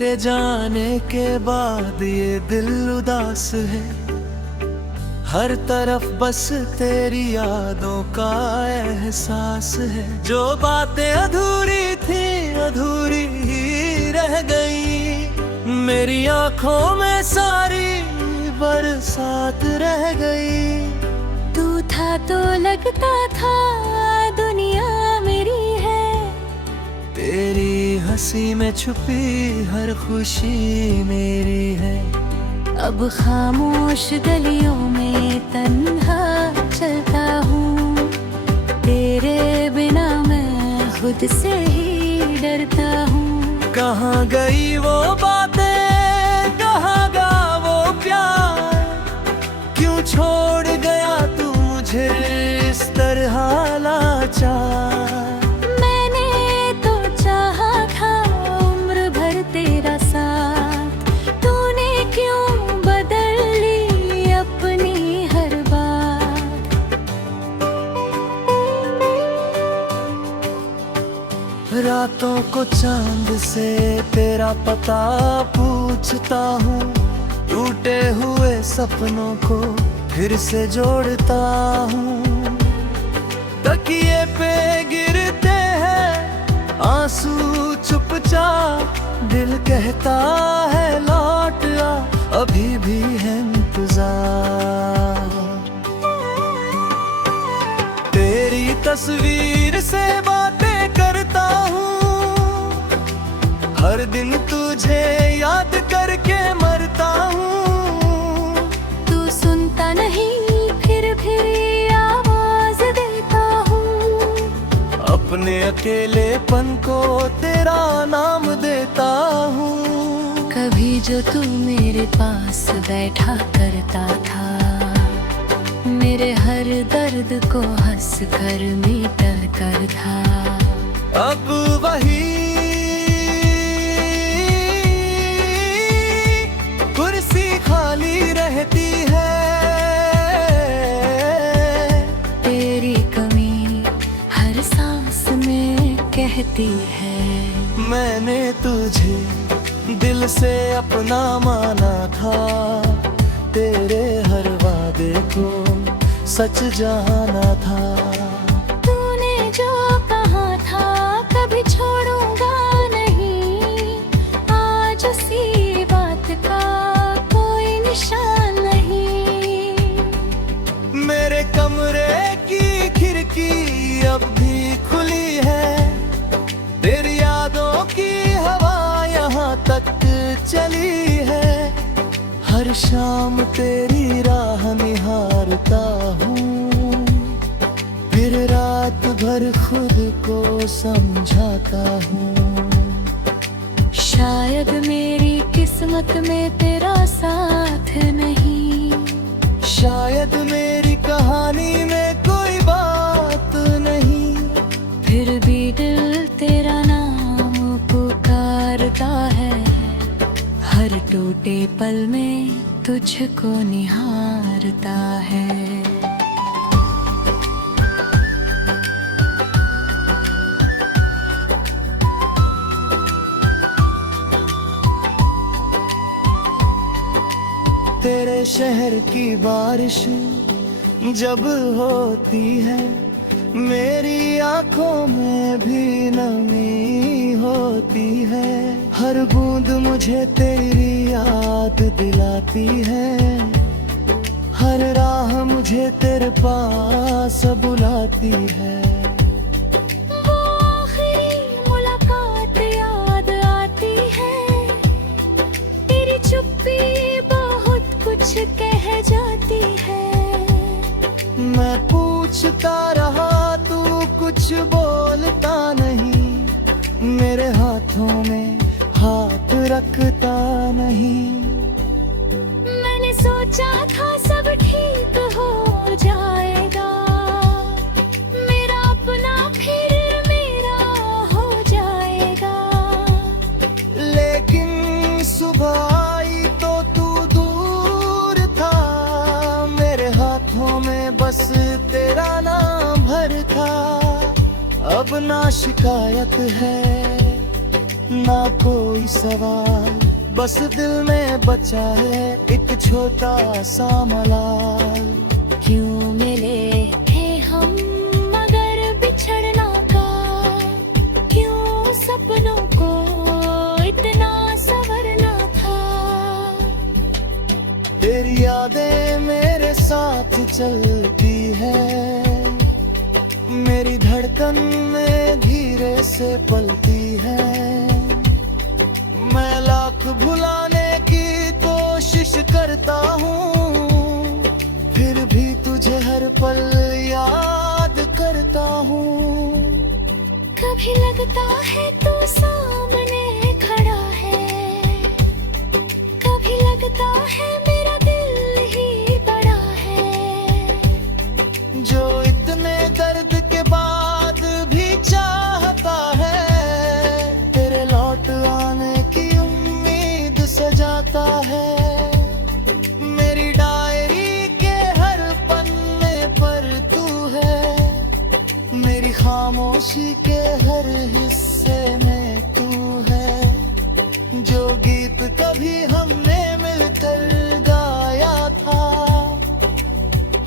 तेरे जाने के बाद ये दिल उदास है। हर तरफ बस तेरी यादों का एहसास है। जो बातें अधूरी थी अधूरी ही रह गई। मेरी आंखों में सारी बरसात रह गई। तू था तो लगता था दुनिया मेरी है। तेरी हंसी में छुपी हर खुशी मेरी है। अब खामोश गलियों में तन्हा चलता हूँ। तेरे बिना मैं खुद से ही डरता हूँ। कहाँ गई वो बातें, कहाँ गा वो प्यार। क्यों छोड़ गया तू मुझे इस तरह लाचार। रातों को चांद से तेरा पता पूछता हूँ। टूटे हुए सपनों को फिर से जोड़ता हूँ। तकिए पे गिरते हैं आंसू चुपचाप। दिल कहता है लौट आ, अभी भी है इंतजार। तेरी तस्वीर से बातें करता हूँ। हर दिन तुझे याद करके मरता हूँ। तू सुनता नहीं फिर आवाज देता हूँ। अपने अकेलेपन को तेरा नाम देता हूँ। कभी जो तू मेरे पास बैठा करता था। मेरे हर दर्द को हंस कर मीटा कर था। अब वही कुर्सी खाली रहती है। तेरी कमी हर सांस में कहती है। मैंने तुझे दिल से अपना माना था। तेरे हर वादे को सच जाना था। तूने जो कहा था कभी छोड़ूंगा नहीं। आज उसी बात का कोई निशान नहीं। मेरे कमरे की खिड़की अब भी खुली है। तेरी यादों की हवा यहाँ तक चली है। हर शाम तेरी राह निहारता हूँ। फिर रात भर खुद को समझाता हूँ। शायद मेरी किस्मत में तेरा साथ नहीं। शायद मेरी कहानी में कोई बात नहीं। फिर भी दिल तेरा नाम पुकारता है। हर टूटे पल में तुझको निहारता है। तेरे शहर की बारिश जब होती है। मेरी आंखों में भी नमी होती है। हर बूंद मुझे तेरी याद दिलाती है। हर राह मुझे तेरे पास बुलाती है। वो आखिरी मुलाकात याद आती है। तेरी चुप्पी बहुत कुछ कह जाती है। मैं पूछता रहा तू कुछ बोलता नहीं। मेरे हाथों में हाथ रखता नहीं। मैंने सोचा था सब ठीक हो जाएगा। मेरा अपना फिर मेरा हो जाएगा। लेकिन सुबह आई तो तू दूर था। मेरे हाथों में बस तेरा नाम भर था। अब ना शिकायत है ना कोई सवाल, बस दिल में बचा है एक छोटा सा मलाल। क्यों मिले थे हम मगर बिछड़ना का, क्यों सपनों को इतना सवरना था। तेरी यादें मेरे साथ चलती है, मेरी धड़कन में धीरे से पलती है। मैं लाख भुलाने की कोशिश करता हूँ, फिर भी तुझे हर पल याद करता हूँ। कभी लगता है तू सामने खड़ा है, कभी लगता है मेरा दिल ही बड़ा है। जो इतने दर्द के बाद भी चाहता है, तेरे लौट आने की उम्मीद सजाता है। मेरी डायरी के हर पन्ने पर तू है, मेरी खामोशी के हर हिस्से में तू है। जो गीत कभी हमने मिलकर गाया था,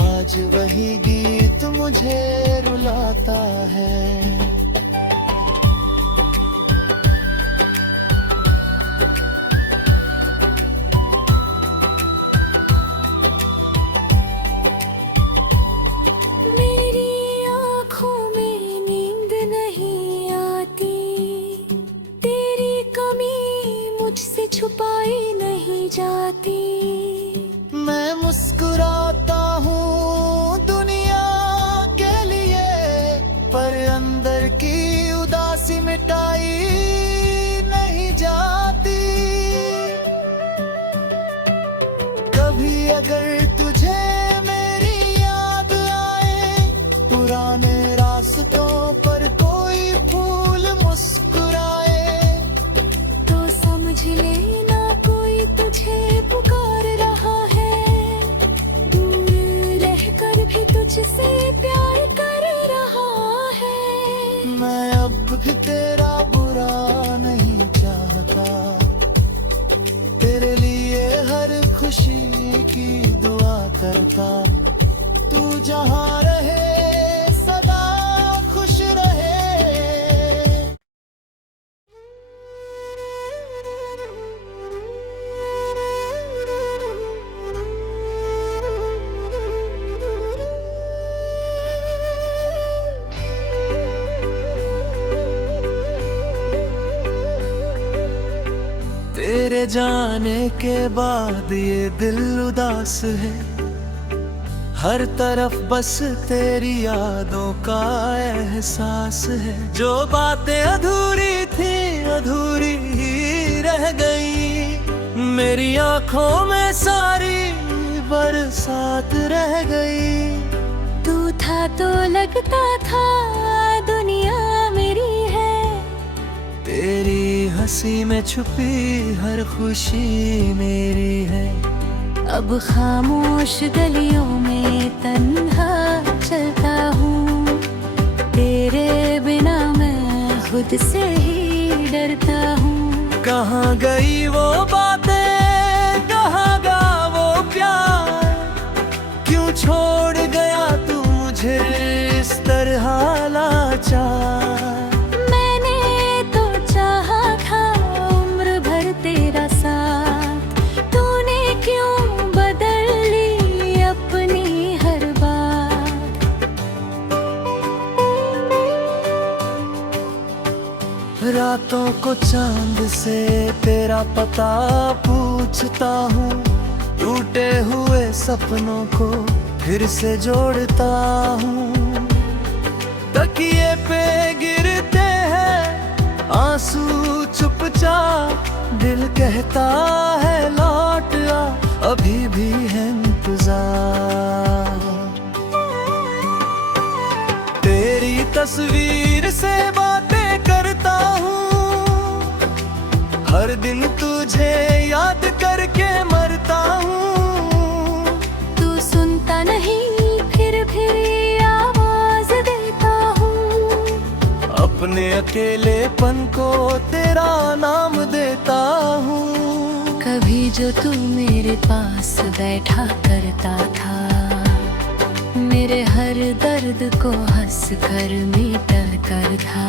आज वही गीत मुझे रुलाता है। मेरी आँखों में नींद नहीं आती, तेरी कमी मुझसे छुपाई नहीं जाती। मैं मुस्कुराता हूँ दुनिया के लिए, पर अंदर की उदासी मिटाई नहीं जाती। कभी अगर तुझे मेरी याद आए, पुराने रास्तों पर कोई फूल मुस्कुराए, तो समझ लेना कोई तुझे पुकार रहा है, दूर रहकर भी तुझसे प्यार कर रहा है। मैं अब भी तेरा बुरा नहीं चाहता, तेरे लिए हर खुशी की दुआ करता। तू जहाँ रहे सदा खुश रहे। तेरे जाने के बाद ये दिल उदास है, हर तरफ बस तेरी यादों का एहसास है। जो बातें अधूरी थी अधूरी ही रह गई, मेरी आंखों में सारी बरसात रह गई। तू था तो लगता था दुनिया मेरी है, तेरी हंसी में छुपी हर खुशी मेरी है। अब खामोश गलियों में तन्हा चलता हूँ, तेरे बिना मैं खुद से ही डरता हूँ। कहाँ गई वो बातें, कहाँ गा वो प्यार, क्यों छोड़ गया तू मुझे इस तरह लाचार। मैंने तो चाहा था उम्र भर तेरा साथ, तूने क्यों बदल ली अपनी हर बात। रातों को चांद से तेरा पता पूछता हूँ, टूटे हुए सपनों को फिर से जोड़ता हूँ। तकिए पे गिरते हैं आंसू चुपचाप, दिल कहता है लौट आ, अभी भी है इंतजार। तेरी तस्वीर से बातें करता हूँ, हर दिन तुझे याद करके मरता हूँ। तू सुनता नहीं फिर आवाज देता हूँ, अपने अपने अकेलेपन को तेरा नाम देता हूँ। कभी जो तू मेरे पास बैठा करता था, मेरे हर दर्द को हंस कर मीटा कर था।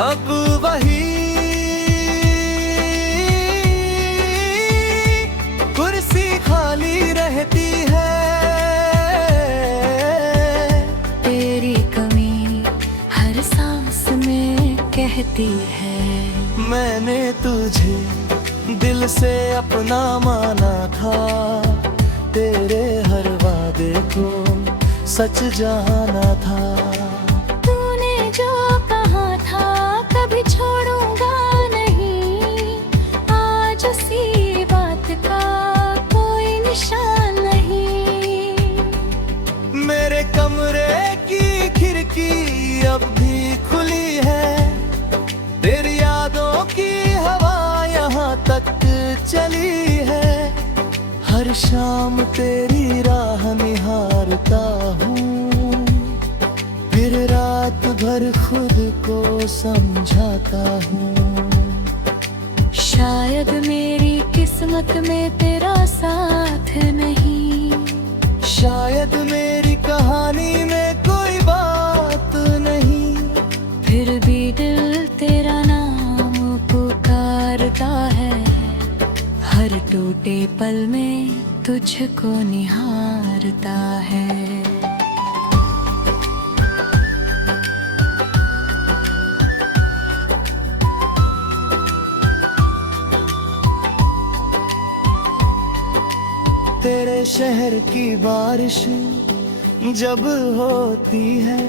अब वही कुर्सी खाली रहती है, तेरी कमी हर सांस में कहती है। मैंने तुझे दिल से अपना माना था, तेरे हर वादे को सच जाना था। तूने जो कहा था कभी छोड़ूंगा नहीं, आज उसी बात का कोई निशान नहीं। मेरे कमरे की खिड़की अब भी खुली है, तेरी यादों की हवा यहाँ तक चली है। हर शाम तेरी राह निहारता हूँ, फिर रात भर खुद को समझाता हूँ। शायद मेरी किस्मत में तेरा साथ नहीं, शायद मेरी कहानी में कोई बात नहीं, फिर भी दिल तेरा नाम पुकारता है। हर टूटे पल में तुझको निहारता है। तेरे शहर की बारिश जब होती है,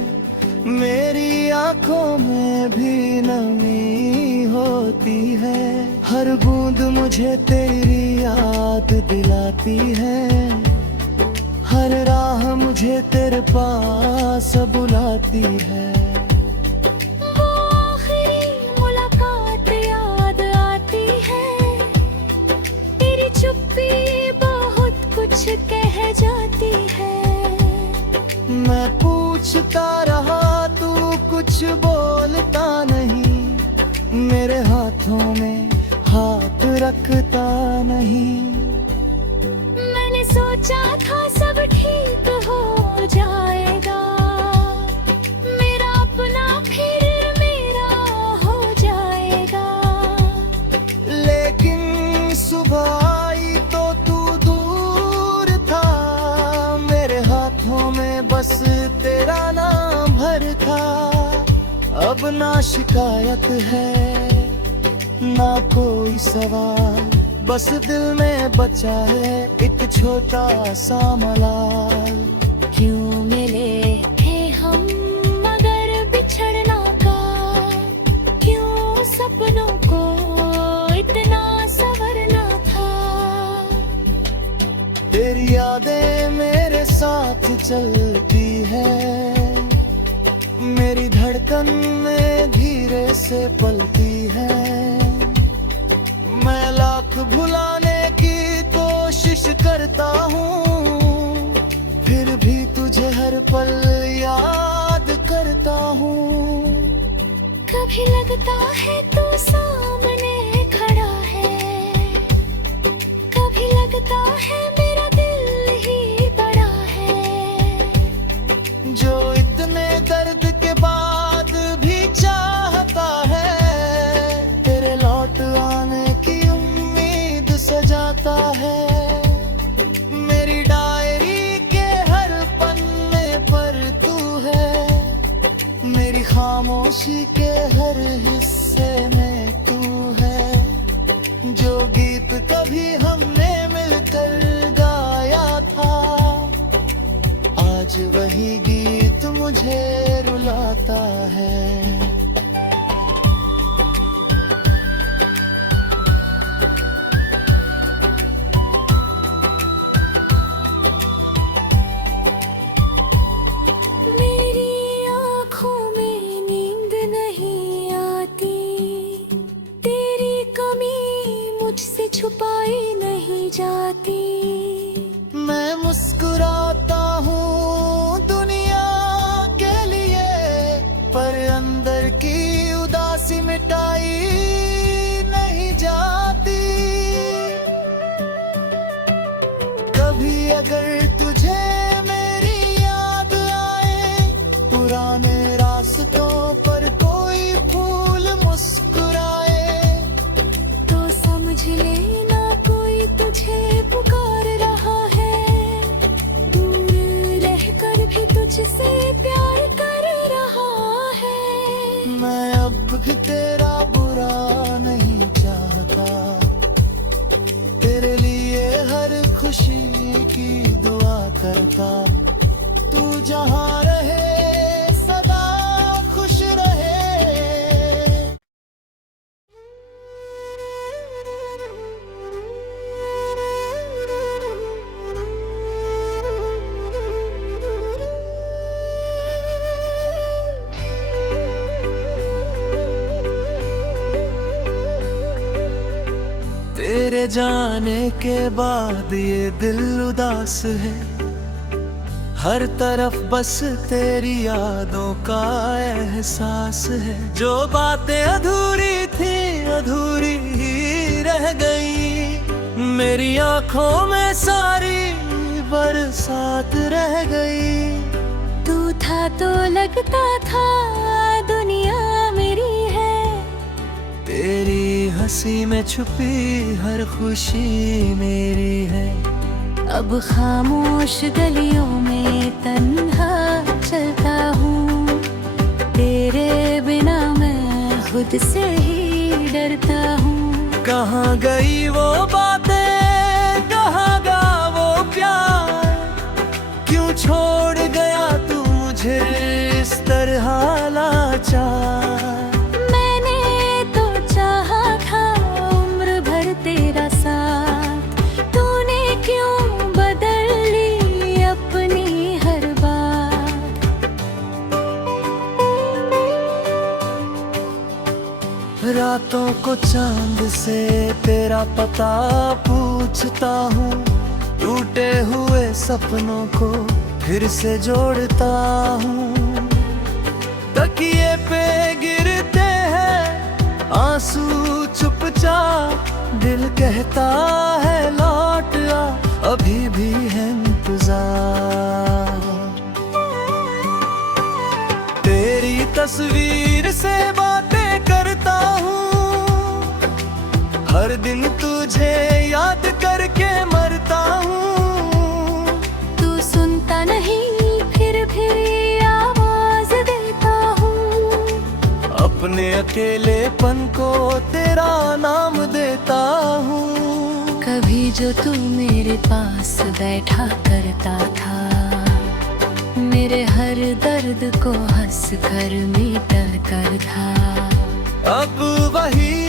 मेरी आंखों में भी नमी होती है। हर बूंद मुझे तेरी याद दिलाती है, हर राह मुझे तेरे पास बुलाती है। वो आखिरी मुलाकात याद आती है, तेरी चुप्पी बहुत कुछ कह जाती है। मैं पूछता रहा तू कुछ बोलता नहीं, मेरे हाथों में हाथ रखता नहीं। मैंने सोचा था सब ठीक हो जाएगा, मेरा अपना फिर मेरा हो जाएगा। लेकिन सुबह आई तो तू दूर था, मेरे हाथों में बस तेरा नाम भर था। अब ना शिकायत है ना कोई सवाल, बस दिल में बचा है एक छोटा सा मलाल। क्यों मिले थे हम मगर बिछड़ना का, क्यों सपनों को इतना संवरना था। तेरी यादें मेरे साथ चलती है, मेरी धड़कन में धीरे से पलती है। मैं लाख भुलाने की कोशिश करता हूँ, फिर भी तुझे हर पल याद करता हूँ। कभी लगता है तू सामने खड़ा है, कभी लगता है मेरा दिल ही बड़ा है। जो इतने दर्द के बाद भी चाहता है, तेरे लौट आने की उम्मीद सजाता है। मेरी डायरी के हर पन्ने पर तू है, मेरी खामोशी के हर हिस्से में तू है। जो गीत कभी हमने मिलकर गाया था, आज वही गीत मुझे रुलाता है। मेरी आँखों में नींद नहीं आती, तेरी कमी मुझसे छुपाई नहीं जाती। मैं मुस्कुराता हूँ दुनिया के लिए, पर अंदर मिटाई नहीं जाती। कभी अगर तुझे मेरी याद आए, पुराने रास्तों पर कोई फूल मुस्कुराए, तो समझ लेना कोई तुझे पुकार रहा है, दूर रहकर भी तुझसे प्यार कर रहा है। मैं अब तेरा बुरा नहीं चाहता, तेरे लिए हर खुशी की दुआ करता। तू जहाँ रहे सदा खुश रहे। तेरे जाने के बाद ये दिल उदास है, हर तरफ बस तेरी यादों का एहसास है। जो बातें अधूरी थी अधूरी ही रह गई, मेरी आंखों में सारी बरसात रह गई। तू था तो लगता था दुनिया मेरी है, तेरी हंसी में छुपी हर खुशी मेरी है। अब खामोश गलियों में तन्हा चलता हूँ, तेरे बिना मैं खुद से ही डरता हूँ। कहाँ गई वो बातें, कहाँ गा वो प्यार, क्यों छोड़ गया तू मुझे इस तरह लाचार। तेरा साथ तूने क्यों बदल ली अपनी हर बात। रातों को चांद से तेरा पता पूछता हूँ, टूटे हुए सपनों को फिर से जोड़ता हूँ। तकिए पे गिरते हैं आंसू चुपचाप, दिल कहता है लौट आ, अभी भी है इंतजार। तेरी तस्वीर से बातें करता हूँ, हर दिन तुझे याद करके मरता हूँ। तू सुनता नहीं फिर भी आवाज देता हूँ, अपने अकेलेपन को तेरा नाम देता हूँ। कभी जो तू मेरे पास बैठा करता था, मेरे हर दर्द को हंस कर मीटा कर था। अब वही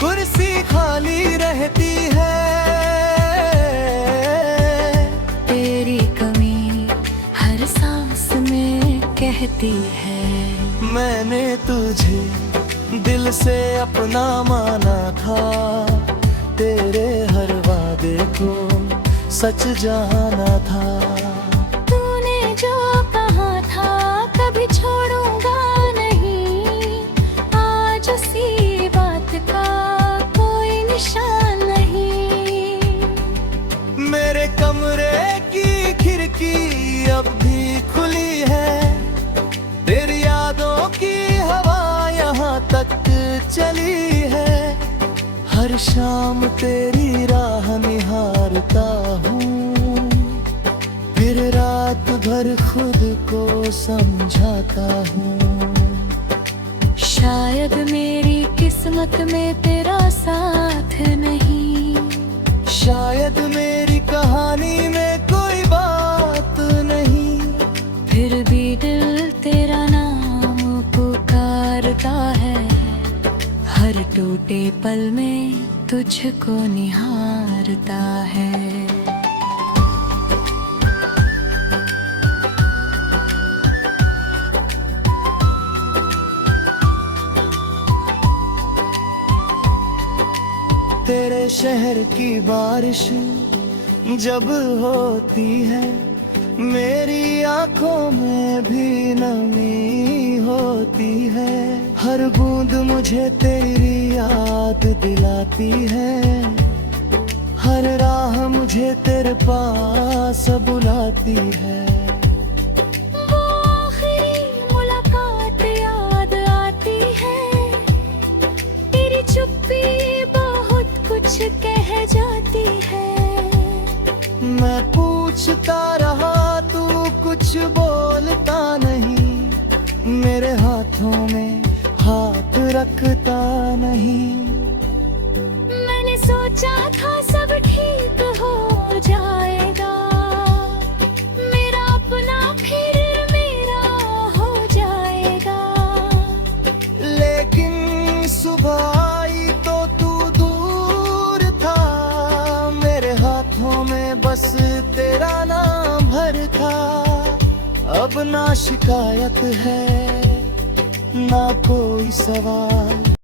कुर्सी खाली रहती है, तेरी कमी हर सांस में कहती है। मैंने तुझे दिल से अपना माना था, तेरे हर वादे को सच जाना था। तूने जो कहा था कभी छोड़ूंगा नहीं, आज उसी बात का कोई निशान नहीं। मेरे कमरे की खिड़की अब भी खुली है, तेरी यादों की हवा यहाँ तक चली है। हर शाम तेरी राह निहारता हूँ, फिर रात भर खुद को समझाता हूँ। शायद मेरी किस्मत में तेरा साथ नहीं, शायद मेरी कहानी में कोई बात नहीं, फिर भी दिल तेरा नाम पुकारता है। हर टूटे पल में तुझको निहारता है। तेरे शहर की बारिश जब होती है, मेरी आंखों में भी नमी होती है, हर बूंद मुझे तेरी याद दिलाती है, हर राह मुझे तेरे पास बुलाती है। वो आखिरी मुलाकात याद आती है, तेरी चुप्पी बहुत कुछ कह जाती है। मैं पूछता रहा तू कुछ बोलता नहीं, मेरे हाथों में हाथ रखता नहीं। मैंने सोचा था सब ठीक हो जाएगा, मेरा अपना फिर मेरा हो जाएगा। लेकिन सुबह आई तो तू दूर था, मेरे हाथों में बस तेरा नाम भर था। अब ना शिकायत है ना कोई सवाल,